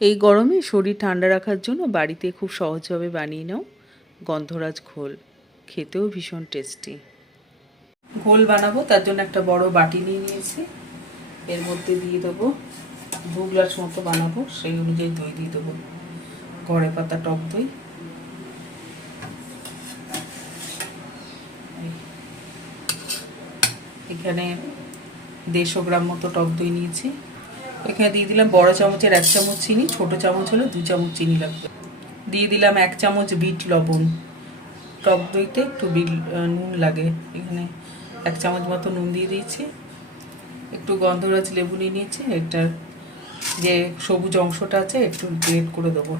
এই গরমে শরীর ঠান্ডা রাখার জন্য বাড়িতে খুব সহজভাবে বানিয়ে নাও গন্ধরাজ ঘোল। খেতেও ভীষণ টেস্টি। ঘোল বানাবো তার জন্য একটা বড় বাটি নিয়ে নিয়েছি। এর মধ্যে দিয়ে দেবো 2 গ্লাস মতো বানাবো, সেই অনুযায়ী দই দিয়ে দেবো। ঘরে পাতা টক দই। এখানে 150 গ্রাম মতো টক দই নিয়েছি। এখানে দিয়ে দিলাম বড় চামচের 1 চামচ চিনি, ছোট চামচ হলে 2 চামচ চিনি লাগবে। দিয়ে দিলাম 1 চামচ বিট লবণ। টক দইতে একটু নুন লাগে, এখানে 1 চামচ মতো নুন দিয়ে দিয়েছি। একটু গন্ধরাজ লেবু নিয়ে নিয়েছি, এটার যে সবুজ অংশটা আছে একটু গ্রেট করে দেবো।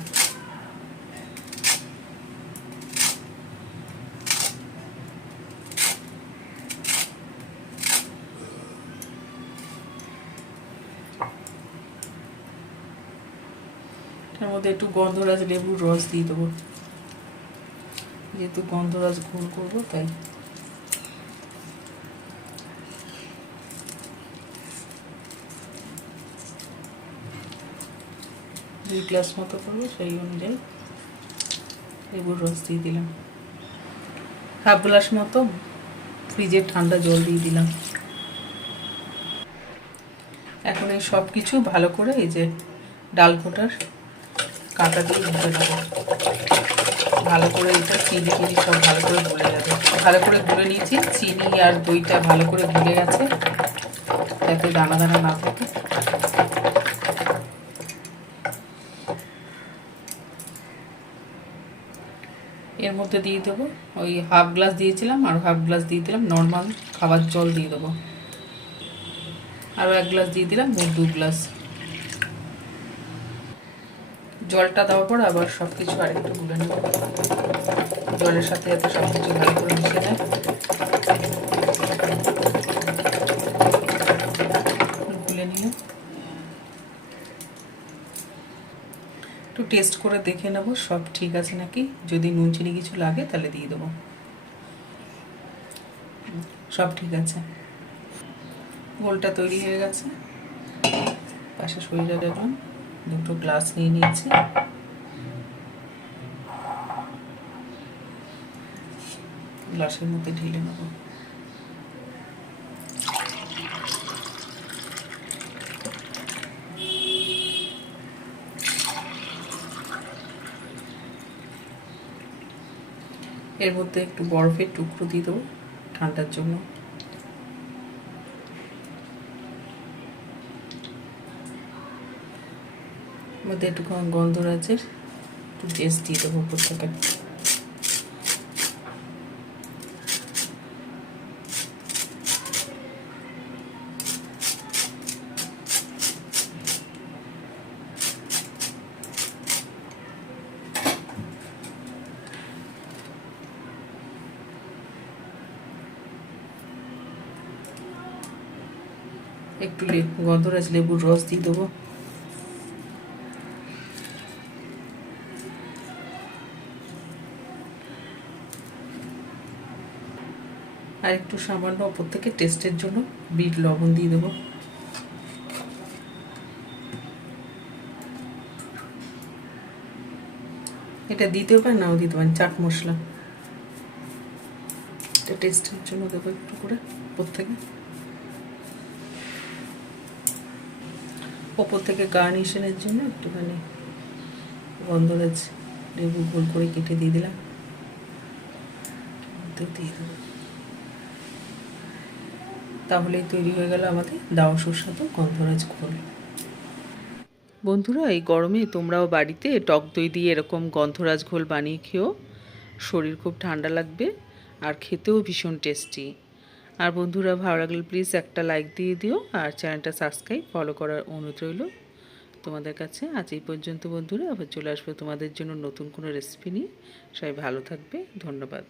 এর মধ্যে একটু গন্ধরাজ লেবুর রস দিয়ে দেবো, যেহেতু গন্ধরাজ ঘোল করবো তাই। দুই গ্লাস মতো করবো, সেই অনুযায়ী লেবুর রস দিয়ে দিলাম। 1/2 গ্লাস মতো ফ্রিজের ঠান্ডা জল দিয়ে দিলাম। এখন এই সব কিছু ভালো করে এই যে ডালকোটার কাঁটা দিয়ে ধুতে দেবো। ভালো করে এটা চিনি টিনি সব ভালো করে গুলে যাবে। ভালো করে গুলে নিয়েছি, চিনি আর দইটা ভালো করে গুলে গেছে, যাতে দানা দানা না থাকে। এর মধ্যে দিয়ে দেবো ওই 1/2 গ্লাস দিয়েছিলাম, আর 1/2 গ্লাস দিয়ে দিলাম নর্মাল খাবার জল দিয়ে দেবো। আরও 1 গ্লাস দিয়ে দিলাম, মোট 2 গ্লাস। জলটা দেওয়ার পর আবার সব কিছু আরেকটু গুলে নেব, জলের সাথে যাতে সব কিছু ভালো করে মিশে যায়। গুলে নিয়ে একটু টেস্ট করে দেখে নেব সব ঠিক আছে নাকি। যদি নুন চিনি কিছু লাগে তাহলে দিয়ে দেবো। সব ঠিক আছে, গোলটা তৈরি হয়ে গেছে। পাশে সরিয়ে রাখলাম, 2টো গ্লাস নিয়ে নিয়েছি। গ্লাসের মধ্যে ঢেলে নেব। এর মধ্যে একটু বরফের টুকরো দিয়ে দেবো ঠান্ডার জন্য। মধ্যে একটু গন্ধরাজের একটু টেস্ট দিয়ে দেবো উপর থেকে। একটু গন্ধরাজ লেবুর রস দিয়ে দেবো। আর একটু সামান্য ওপর থেকে টেস্টের জন্য বিট লবণ দিয়ে দেবো। এটা দিতেও পারেন, নাও দিতে পারেন, চাট মশলা। এটা টেস্টের জন্য দেবো একটু করে ওপর থেকে। ওপর থেকে গার্নিশনের জন্য একটুখানি গন্ধরাজ লেবু গোল করে কেটে দিয়ে দিলাম, দিয়ে দেবো। তাহলেই তৈরি হয়ে গেল আমাদের দাও সুস্বাদু গন্ধরাজ ঘোল। বন্ধুরা, এই গরমে তোমরাও বাড়িতে টক দই দিয়ে এরকম গন্ধরাজ ঘোল বানিয়ে খেও। শরীর খুব ঠান্ডা লাগবে আর খেতেও ভীষণ টেস্টি। আর বন্ধুরা, ভালো লাগলে প্লিজ একটা লাইক দিয়ে দিও, আর চ্যানেলটা সাবস্ক্রাইব ফলো করার অনুরোধ রইল তোমাদের কাছে। আজ এই পর্যন্ত বন্ধুরা, আবার চলে আসবো তোমাদের জন্য নতুন কোনো রেসিপি নিয়ে। সবাই ভালো থাকবে, ধন্যবাদ।